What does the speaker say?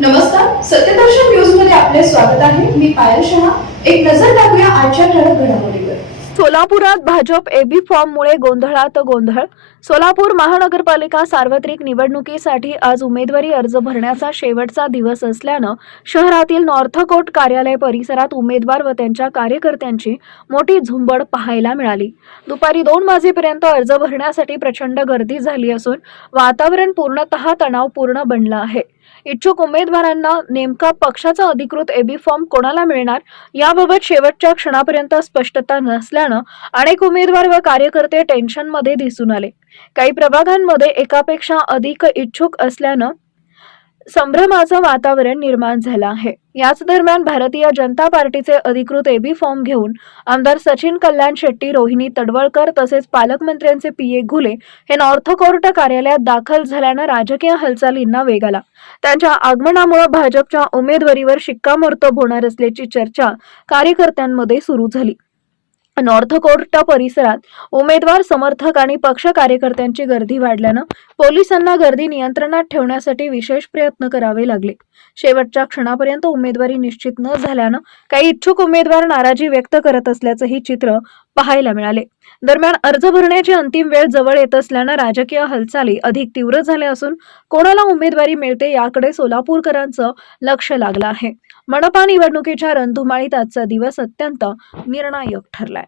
नमस्कार, सत्यदर्शन न्यूज मध्ये आपले स्वागत आहे. मी पायल शहा. एक नजर टाकूया आजच्या ठळक घडामोडीवर. सोलापुरात भाजप एबी फॉर्ममुळे गोंधळात गोंधळ. सोलापूर महानगरपालिका सार्वत्रिक निवडणुकीसाठी आज उमेदवारी अर्ज भरण्याचा शेवटचा दिवस असल्यानं शहरातील नॉर्थ कोर्ट कार्यालय परिसरात उमेदवार व त्यांच्या कार्यकर्त्यांची मोठी झुंबड पाहायला मिळाली. दुपारी 2 वाजेपर्यंत अर्ज भरण्यासाठी प्रचंड गर्दी झाली असून वातावरण पूर्णतः तणावपूर्ण बनलं आहे. इच्छुक उमेदवारांना नेमका पक्षाचा अधिकृत एबी फॉर्म कोणाला मिळणार याबाबत शेवटच्या क्षणापर्यंत स्पष्टता नसल्यानं अनेक उमेदवार व कार्यकर्ते टेन्शनमध्ये दिसून आले. काही प्रभागांमध्ये एकापेक्षा अधिक इच्छुक असल्यानं संभ्रमाचं वातावरण निर्माण झालं आहे. याच दरम्यान भारतीय जनता पार्टीचे अधिकृत एबी फॉर्म घेऊन आमदार सचिन कल्याण शेट्टी, रोहिणी तडवळकर तसेच पालकमंत्र्यांचे पीए घुले हे नॉर्थ कोर्ट कार्यालयात दाखल झाल्यानं राजकीय हालचालींना वेग आला. त्यांच्या आगमनामुळे भाजपच्या उमेदवारीवर शिक्कामोर्तब होणार असल्याची चर्चा कार्यकर्त्यांमध्ये सुरू झाली. नॉर्थ कोर्ट परिसरात उमेदवार, समर्थक आणि पक्ष कार्यकर्त्यांची गर्दी वाढल्यानं पोलिसांना गर्दी नियंत्रणात ठेवण्यासाठी विशेष प्रयत्न करावे लागले. शेवटच्या क्षणापर्यंत उमेदवारी निश्चित न झाल्यानं काही इच्छुक उमेदवार नाराजी व्यक्त करत असल्याचंही चित्र पाहायला मिळाले. दरम्यान अर्ज भरण्याची अंतिम वेळ जवळ येत असल्यानं राजकीय हालचाली अधिक तीव्र झाल्या असून कोणाला उमेदवारी मिळते याकडे सोलापूरकरांचं लक्ष लागलं आहे. मनपा निवडणुकीच्या रणधुमाळीत आजचा दिवस अत्यंत निर्णायक ठरलाय.